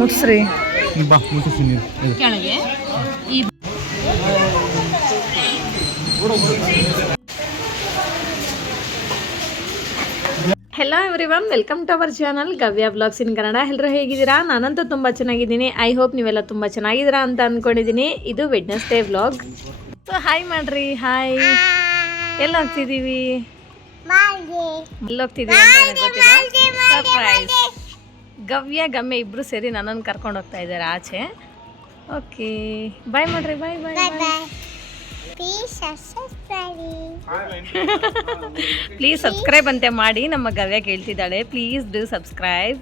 ಮುಟ್ಸ್ರಿ ಬಾ ಮುಟ್ಟಿಸ್ತೀನಿ ಕೆಳಗೆ. Hello everyone, welcome to our channel Gavya blogs in Kannada. ಎಲ್ಲರೂ ಹೇಗಿದ್ದೀರಾ? ನಾನಂತೂ ತುಂಬ ಚೆನ್ನಾಗಿದ್ದೀನಿ. ಐ ಹೋಪ್ ನೀವೆಲ್ಲ ತುಂಬ ಚೆನ್ನಾಗಿದ್ದೀರಾ ಅಂತ ಅಂದ್ಕೊಂಡಿದ್ದೀನಿ. ಇದು ವೆಡ್ನೆಸ್ಡೇ ವ್ಲಾಗ್. ಸೊ ಹಾಯ್ ಮಾಡ್ರಿ. ಹಾಯ್. ಎಲ್ಲಿ ಹೋಗ್ತಿದ್ದೀವಿ? ಎಲ್ಲಿ ಹೋಗ್ತಿದ್ದೀವಿ ಅಂತ ಗೊತ್ತಿಲ್ಲ. ಸರ್ಪ್ರೈಸ್. ಗವ್ಯ ಗಮ್ಮೆ ಇಬ್ಬರು ಸೇರಿ ನನ್ನನ್ನು ಕರ್ಕೊಂಡು ಹೋಗ್ತಾ ಇದ್ದಾರೆ ಆಚೆ. ಓಕೆ, ಬಾಯ್ ಮಾಡ್ರಿ. ಬಾಯ್ ಬಾಯ್ ಬಾಯ್. ಪ್ಲೀಸ್ ಸಬ್ಸ್ಕ್ರೈಬ್ ಅಂತೆ ಮಾಡಿ. ನಮ್ಮ ಗವ್ಯ ಕೇಳ್ತಿದ್ದಾಳೆ, ಪ್ಲೀಸ್ ಡೂ ಸಬ್ಸ್ಕ್ರೈಬ್.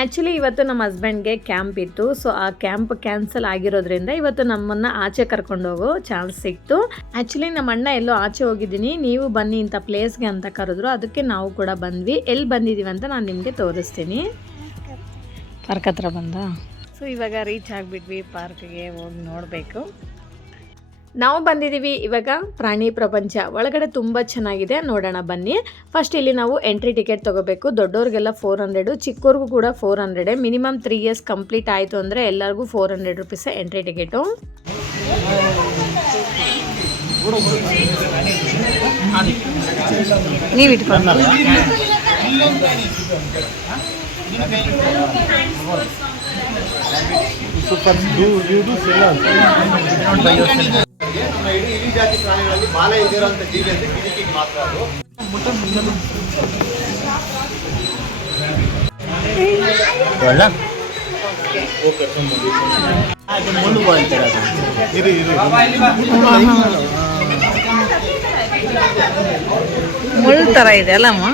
ಆ್ಯಕ್ಚುಲಿ ಇವತ್ತು ನಮ್ಮ ಹಸ್ಬೆಂಡ್ಗೆ ಕ್ಯಾಂಪ್ ಇತ್ತು. ಸೊ ಆ ಕ್ಯಾಂಪ್ ಕ್ಯಾನ್ಸಲ್ ಆಗಿರೋದ್ರಿಂದ ಇವತ್ತು ನಮ್ಮನ್ನು ಆಚೆ ಕರ್ಕೊಂಡು ಹೋಗೋ ಚಾನ್ಸ್ ಸಿಕ್ತು. ಆ್ಯಕ್ಚುಲಿ ನಮ್ಮ ಅಣ್ಣ ಎಲ್ಲೋ ಆಚೆ ಹೋಗಿದ್ದೀನಿ, ನೀವು ಬನ್ನಿ ಇಂಥ ಪ್ಲೇಸ್ಗೆ ಅಂತ ಕರೆದ್ರು. ಅದಕ್ಕೆ ನಾವು ಕೂಡ ಬಂದ್ವಿ. ಎಲ್ಲಿ ಬಂದಿದ್ದೀವಿ ಅಂತ ನಾನು ನಿಮಗೆ ತೋರಿಸ್ತೀನಿ. ಪಾರ್ಕ್ ಹತ್ರ ಬಂದ. ಸೊ ಇವಾಗ ರೀಚ್ ಆಗಿಬಿಟ್ವಿ. ಪಾರ್ಕ್ಗೆ ಹೋಗಿ ನೋಡಬೇಕು. ನಾವು ಬಂದಿದ್ದೀವಿ ಇವಾಗ ಪ್ರಾಣಿ ಪ್ರಪಂಚ ಒಳಗಡೆ. ತುಂಬ ಚೆನ್ನಾಗಿದೆ, ನೋಡೋಣ ಬನ್ನಿ. ಫಸ್ಟ್ ಇಲ್ಲಿ ನಾವು ಎಂಟ್ರಿ ಟಿಕೆಟ್ ತೊಗೋಬೇಕು. ದೊಡ್ಡವ್ರಿಗೆಲ್ಲ 400, ಚಿಕ್ಕವ್ರಿಗೂ ಕೂಡ 400. ಮಿನಿಮಮ್ 3 years ಕಂಪ್ಲೀಟ್ ಆಯಿತು ಅಂದರೆ ಎಲ್ಲರಿಗೂ 400 ರೂಪೀಸ್ ಎಂಟ್ರಿ ಟಿಕೆಟು. ನೀವು ಇಟ್ಕೊಂಡು ನಮ್ಮ ಇಡೀ ಜಾತಿ ಪ್ರಾಣಿಗಳಲ್ಲಿ ಬಾಲ ಇದಿರೋಂಥ ಜೀವಿ ಅಂದರೆ ಕಿರಿಕಿಗೆ ಮಾತ್ರ. ಅದು ಮುಳ್ಳು ಥರ ಇದೆ ಅಲ್ಲಮ್ಮ.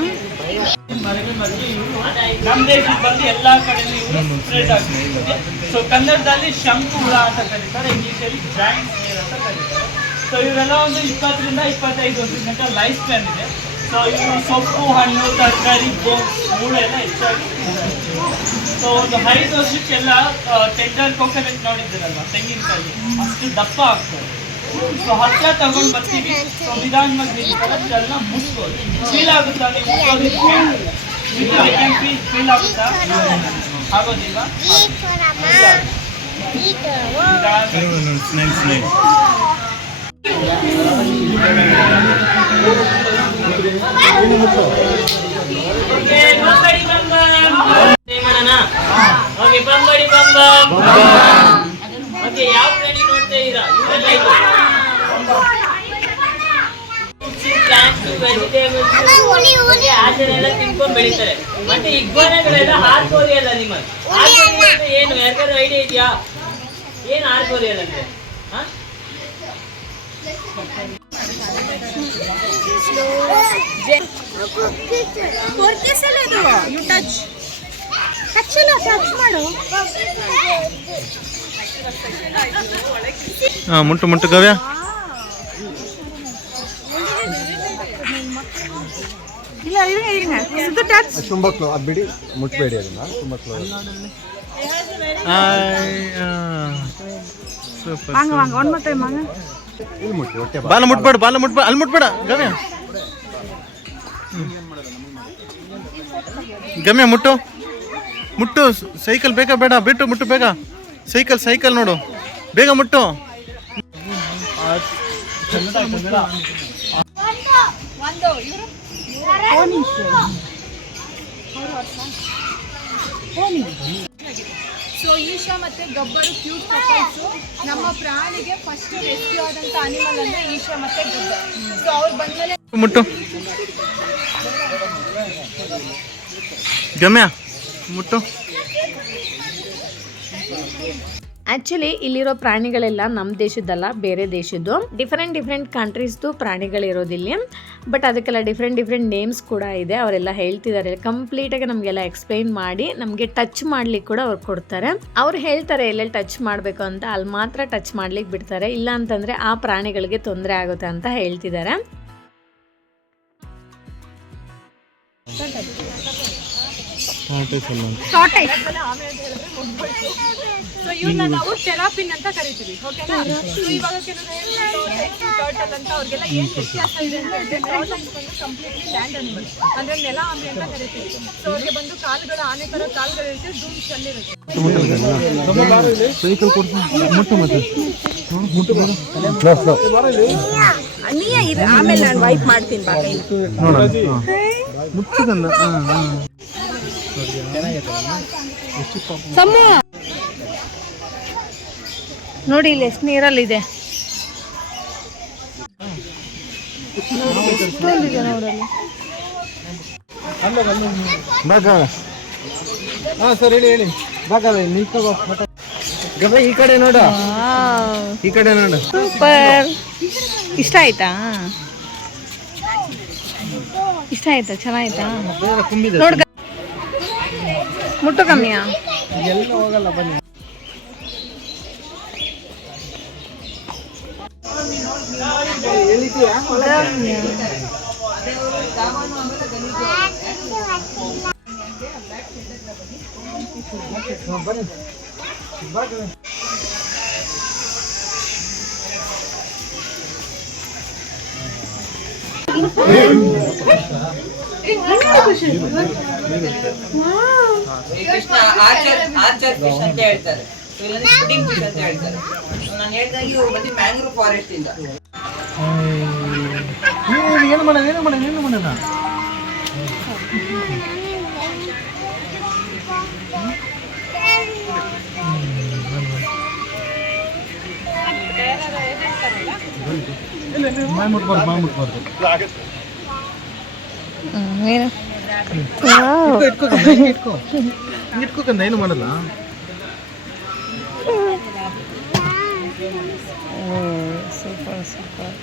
ನಮ್ಮ ದೇಶಕ್ಕೆ ಬಂದು ಎಲ್ಲ ಕಡೆಯಲ್ಲಿ ಇವರು ಸ್ಪ್ರೆಡ್ ಆಗ್ತಿದೆ. ಸೊ ಕನ್ನಡದಲ್ಲಿ ಶಂಕು ಹುಳ ಅಂತ ಕರೀತಾರೆ, ಇಂಗ್ಲೀಷಲ್ಲಿ ಜಾಯಿಂಟ್ ಸ್ನೇರ್ ಅಂತ ಕರೀತಾರೆ. ಸೊ ಇವರೆಲ್ಲ ಒಂದು 20 ರಿಂದ 25 ವರ್ಷದ ಗಂಟ ಲೈಫ್ ಸ್ಪ್ಯಾನ್ ಇದೆ. ಸೊ ಇವರು ಸೊಪ್ಪು, ಹಣ್ಣು, ತರಕಾರಿ, ಮೂಳೆ ಎಲ್ಲ ಹೆಚ್ಚಾಗಿ. ಸೊ ಒಂದು 5 ವರ್ಷಕ್ಕೆಲ್ಲ ಟೆಂಡರ್ ಕೋಕೋನಟ್ ನೋಡಿದ್ದೀರಲ್ವ, ತೆಂಗಿನಕಾಯಿ ಅಷ್ಟು ದಪ್ಪ ಆಗ್ತದೆ. ಸೊ ಹತ್ತಿರ ತಗೊಂಡು ಬರ್ತೀವಿ. ಸೊ ನಿಧಾನವಾಗಿ ಎಲ್ಲ ಮುಟ್ಬೋದು. ಫೀಲ್ ಆಗುತ್ತಾ? ನೀವು ಫೀಲ್ ಆಗುತ್ತಾ? ಆಗೋದಿಲ್ವಾ? ಯಾವ ಪ್ರಾಣಿ ನೋಡ್ತಾ ಇದ್ದೀರಾ? ವೆಜಿಟೇಬಲ್ಸ್ ಆಚೆಲ್ಲ ತಿನ್ಕೊಂಡು ಬೆಳೀತಾರೆ. ಮತ್ತೆ ಇಗ್ವಾನೆಗಳೆಲ್ಲ ಹಾರ್ಕೋರಿ ಅಲ್ಲ. ನಿಮಗೆ ಏನು ಯಾರಿಗಾದ್ರೂ ಐಡಿಯಾ ಇದೆಯಾ ಏನು ಹಾರ್ಕೋರಿ ಅಲ್ಲಂದ್ರೆ? ಮುಟ್ಟು ಮುಟ್ಟು ಗವ್ಯ. ತುಂಬ ಅದು ಬಿಡಿ, ಮುಟ್ಬೇಡಿ ಅದನ್ನ. ತುಂಬ ಇಲ್ಲಿ ಮುಟ್ಟಿ ಹೊಟ್ಟೆ ಬಾಲ ಮುಟ್ಬೇಡ, ಬಾಲ ಮುಟ್ಬೇಡ, ಅಲ್ಲಿ ಮುಟ್ಬೇಡ ಗವ್ಯ. ಗಮ್ಯ ಮುಟ್ಟು ಮುಟ್ಟು. ಸೈಕಲ್ ಬೇಕಾ ಬೇಡ? ಬಿಟ್ಟು ಮುಟ್ಟು ಬೇಗ. ಸೈಕಲ್ ನೋಡು, ಬೇಗ ಮುಟ್ಟು. ಸೊ ಈಶಾ ಮತ್ತೆ ಗಬ್ಬರು ಕ್ಯೂಟ್ ಕಪಲ್ಸು. ನಮ್ಮ ಪ್ರಾಣಿಗೆ ಫಸ್ಟ್ ರೆಸ್ಕ್ಯೂ ಆದಂಥ ಅನಿಮಲ್ ಅಂದ್ರೆ ಈಶಾ ಮತ್ತೆ ಗಬ್ಬರ್. ಸೊ ಅವ್ರು ಬಂದ್ಮೇಲೆ ಮುಟ್ಟು ಗಮ್ಯ ಮುಟ್ಟು. ಆ್ಯಕ್ಚುಲಿ ಇಲ್ಲಿರೋ ಪ್ರಾಣಿಗಳೆಲ್ಲ ನಮ್ಮ ದೇಶದ್ದಲ್ಲ, ಬೇರೆ ದೇಶದ್ದು. ಡಿಫ್ರೆಂಟ್ ಕಂಟ್ರೀಸ್ದು ಪ್ರಾಣಿಗಳಿರೋದಿಲ್ಲಿ. ಬಟ್ ಅದಕ್ಕೆಲ್ಲ ಡಿಫ್ರೆಂಟ್ ನೇಮ್ಸ್ ಕೂಡ ಇದೆ. ಅವರೆಲ್ಲ ಹೇಳ್ತಿದ್ದಾರೆ, ಕಂಪ್ಲೀಟಾಗಿ ನಮಗೆಲ್ಲ ಎಕ್ಸ್ಪ್ಲೈನ್ ಮಾಡಿ ನಮಗೆ ಟಚ್ ಮಾಡ್ಲಿಕ್ಕೆ ಕೂಡ ಅವ್ರು ಕೊಡ್ತಾರೆ. ಅವ್ರು ಹೇಳ್ತಾರೆ ಎಲ್ಲೆಲ್ಲಿ ಟಚ್ ಮಾಡಬೇಕು ಅಂತ, ಅಲ್ಲಿ ಮಾತ್ರ ಟಚ್ ಮಾಡ್ಲಿಕ್ಕೆ ಬಿಡ್ತಾರೆ. ಇಲ್ಲ ಅಂತಂದರೆ ಆ ಪ್ರಾಣಿಗಳಿಗೆ ತೊಂದರೆ ಆಗುತ್ತೆ ಅಂತ ಹೇಳ್ತಿದ್ದಾರೆ. ಆಮೆ ಅಂತ ಹೇಳಿದ್ರೆ ಮುಗ್ದೋಯ್ತು. ಸೊ ಇವ್ರನ್ನ ನಾವು ಟೆರಾಪಿನ್ ಅಂತ ಕರಿತೀವಿ. ಓಕೆನಾ? ಸೊ ಇವಾಗ ಕೆಲವರು ಟರ್ಟಲ್ ಅಂತ ಅವ್ರಿಗೆಲ್ಲ ಏನ್ ವ್ಯತ್ಯಾಸ ಇದೆ ಅಂತ ಹೇಳಿದ್ರೆ ಟರ್ಟಲ್ಸ್ ಬಂದು ಕಂಪ್ಲೀಟ್ಲಿ ಲ್ಯಾಂಡ್ ಅನಿಮಲ್ ಅಂದ್ರೆ ನೆಲ ಆಮೆ ಅಂತ ಕರಿತೀವಿ. ಸೊ ಅವ್ರಿಗೆ ಬಂದು ಕಾಲುಗಳು ಆನೆ ತರ ಕಾಲುಗಳಿರುತ್ತೆ, ಧೂಮ್ ಚೆಲ್ಲಿರುತ್ತೆ. ಆಮೇಲೆ ನಾನು ವೈಪ್ ಮಾಡ್ತೀನಿ ಬಾ ಕೈ. ನೋಡಿ ಇಲ್ಲಿ ಎಷ್ಟು ನೀರಲ್ಲಿದೆ. ಸರ್ ಹೇಳಿ ಗಬ ಈ ಕಡೆ ನೋಡ, ಈ ಕಡೆ ನೋಡ. ಸೂಪರ್. ಇಷ್ಟ ಆಯ್ತಾ? ಇಷ್ಟ ಆಯ್ತಾ? ಚೆನ್ನಾಯ್ತಾ? ನೋಡ್ ಮುಟ್ಟು ಕಮ್ಮಿಯಾ? ಎಲ್ಲ ಹೋಗಲ್ಲ ಬನ್ನಿ. ಕೃಷ್ಣ ಆರ್ಚರ್ ಫಿಶ್ ಅಂತ ಹೇಳ್ತಾರೆ, ಸ್ಪಿನ್ನಿಂಗ್ ಫಿಶ್ ಅಂತ ಹೇಳ್ತಾರೆ. ನಾನು ಹೇಳಿದಾಗ ಇವ್ರು ಬಂದು ಮ್ಯಾಂಗ್ರೋವ್ ಫಾರೆಸ್ಟ್ ಇಂದ. ಏನು ಮಾಡೋಣ ಮುಟ್ಬಾರ್ದು. ಇಟ್ಕೋಕಂದ ಏನು ಮಾಡಲ್ಲ. Super super.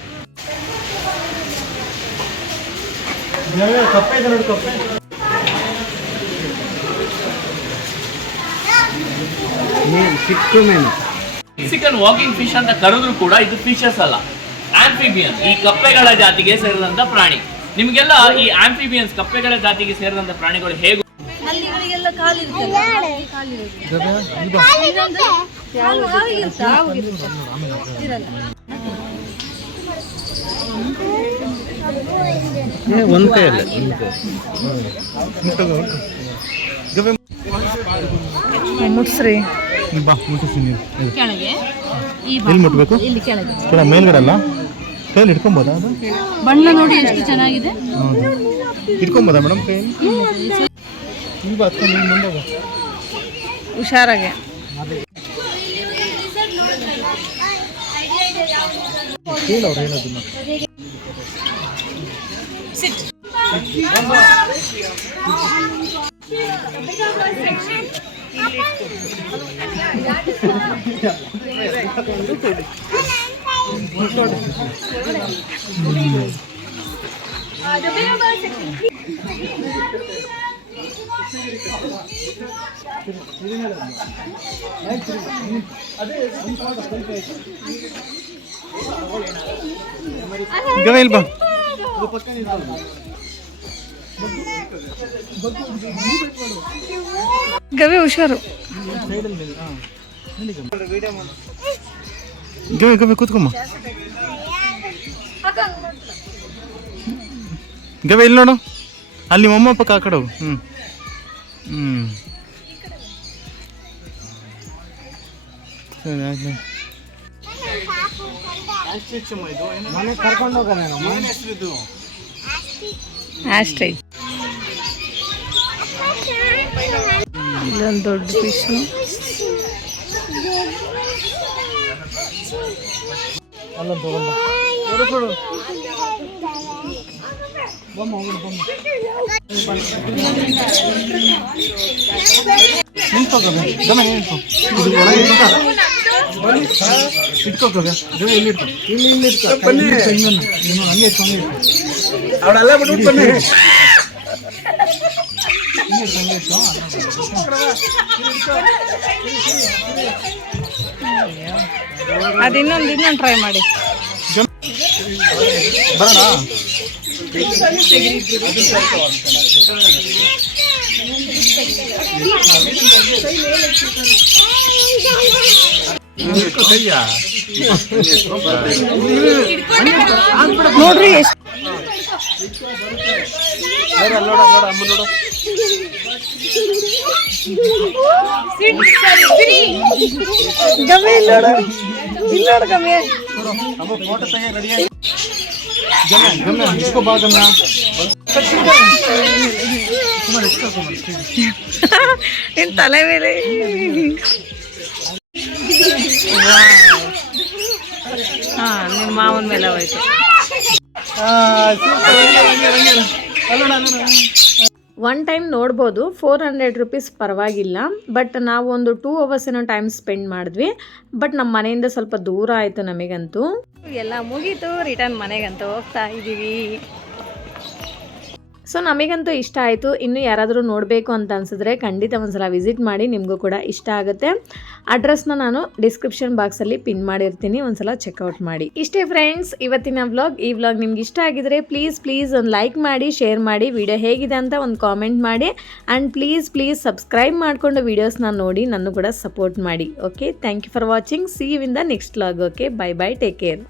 ಕಪ್ಪೆ ಇದೆ ನೋಡಿ, ಕಪ್ಪೆ. ಚಿಕ್ಕ ಮೀನು ಮೆಕ್ಸಿಕನ್ ವಾಕಿಂಗ್ ಫಿಶ್ ಅಂತ ಕರೆದ್ರು ಕೂಡ ಇದು ಫಿಶಸ್ ಅಲ್ಲ, ಆಂಫಿಬಿಯನ್, ಈ ಕಪ್ಪೆಗಳ ಜಾತಿಗೆ ಸೇರಿದಂತ ಪ್ರಾಣಿ. ನಿಮ್ಗೆಲ್ಲ ಈ ಆಂಫಿಬಿಯನ್ಸ್ ಕಪ್ಪೆಗಳ ಜಾತಿಗೆ ಸೇರಿದಂತ ಪ್ರಾಣಿಗಳು ಹೇಗೆ ಒಂದೇ ಮುಟ್ಸ್ರಿ. ಬಾ ಮುಟ್ಟಿಸ್ತೀನಿ. ಎಲ್ಲಿ ಮುಟ್ಬೇಕು? ಕೂಡ ಮೇಲ್ಗಡೆ ಅಲ್ಲ, ಕೈಯಲ್ಲಿ ಇಟ್ಕೊಬೋದಾ? ಅದು ಬಣ್ಣ ನೋಡಿ ಎಷ್ಟು ಚೆನ್ನಾಗಿದೆ. ಇಟ್ಕೊಬೋದಾ ಮೇಡಮ್ ಕೈಯಲ್ಲಿ? ಈ ಬಾ ಹತ್ಕೊಂಡು ನೀನು ಮುಂದಾಗ ಹುಷಾರಾಗೆ. ಕೇಳವ್ರು ಹೇಳೋದನ್ನ. ಗವೇಲ್ ಬಾ. ಗವಿ ಹುಷಾರು. ಗವಿ ಗವಿ ಕೂತ್ಕೊಮ್ಮ. ಗವಿ ಇಲ್ಲಿ ನೋಡು, ಅಲ್ಲಿ ನಿಮ್ಮ ಅಮ್ಮ ಪಕ್ಕ ಆ ಕಡೆ ಹೋಗು. ಸರಿ ಆಯ್ತು. ಮನೆ ಕರ್ಕೊಂಡು ಹೋಗೋಣ. ಆಸ್ಟ್ರೈ. ಇಲ್ಲೊಂದು ದೊಡ್ಡ ಫಿಶು. ಅಲ್ಲೊಂದು ತಗೊಂಡು ನಿಂತ್ಕೋಗ ಇಟ್ಕೋಗ ಇಲ್ಲಿ ಇಟ್ಕೊ, ಇಲ್ಲಿ ಇಟ್ಕೊ, ಹಂಗೆ ಇಟ್ಕೊ, ಹಂಗೆ ಇಟ್ಕೊ. ಅವಳೆಲ್ಲ ಬಿಟ್ಬಿಟ್ಟು ಬನ್ನಿ. ಅದು ಇನ್ನೊಂದು ಟ್ರೈ ಮಾಡಿ. ಬರೋಣ. ನೋಡ್ರಿ ಎಷ್ಟು ಗಮ್ಮೆ ಇಲ್ಲ ನೋಡು, ಇಲ್ಲ ನೋಡು ಗಮ್ಮೆ. ನಿನ್ ತಲೆ ಮೇಲೆ ಹಾ ನಿಮ್ಮ ಮಾವನ ಮೇಲೆ ಹೋಯ್ತು. ಒನ್ ಟೈಮ್ ನೋಡ್ಬೋದು 400 ರುಪೀಸ್ ಪರವಾಗಿಲ್ಲ. ಬಟ್ ನಾವು ಒಂದು 2 ಅವರ್ಸ್ ಏನೋ ಟೈಮ್ ಸ್ಪೆಂಡ್ ಮಾಡಿದ್ವಿ. ಬಟ್ ನಮ್ಮ ಮನೆಯಿಂದ ಸ್ವಲ್ಪ ದೂರ ಆಯಿತು ನಮಗಂತೂ. ಎಲ್ಲ ಮುಗೀತು, ರಿಟರ್ನ್ ಮನೆಗಂತೂ ಹೋಗ್ತಾ ಇದ್ದೀವಿ. ಸೊ ನಮಗಂತೂ ಇಷ್ಟ ಆಯಿತು. ಇನ್ನು ಯಾರಾದರೂ ನೋಡಬೇಕು ಅಂತ ಅನಿಸಿದ್ರೆ ಖಂಡಿತ ಒಂದ್ಸಲ ವಿಸಿಟ್ ಮಾಡಿ, ನಿಮಗೂ ಕೂಡ ಇಷ್ಟ ಆಗುತ್ತೆ. ಅಡ್ರೆಸ್ನ ನಾನು ಡಿಸ್ಕ್ರಿಪ್ಷನ್ ಬಾಕ್ಸಲ್ಲಿ ಪಿನ್ ಮಾಡಿರ್ತೀನಿ, ಒಂದ್ಸಲ ಚೆಕ್ಔಟ್ ಮಾಡಿ. ಇಷ್ಟೇ ಫ್ರೆಂಡ್ಸ್ ಇವತ್ತಿನ ವ್ಲಾಗ್. ಈ ವ್ಲಾಗ್ ನಿಮ್ಗೆ ಇಷ್ಟ ಆಗಿದ್ರೆ ಪ್ಲೀಸ್ ಒಂದು ಲೈಕ್ ಮಾಡಿ, ಶೇರ್ ಮಾಡಿ, ವಿಡಿಯೋ ಹೇಗಿದೆ ಅಂತ ಒಂದು ಕಾಮೆಂಟ್ ಮಾಡಿ. ಆ್ಯಂಡ್ ಪ್ಲೀಸ್ ಸಬ್ಸ್ಕ್ರೈಬ್ ಮಾಡಿಕೊಂಡು ವೀಡಿಯೋಸ್ನ ನೋಡಿ ನನ್ನ ಕೂಡ ಸಪೋರ್ಟ್ ಮಾಡಿ. Okay, thank you for watching. See you in the next vlog. Okay, bye take care.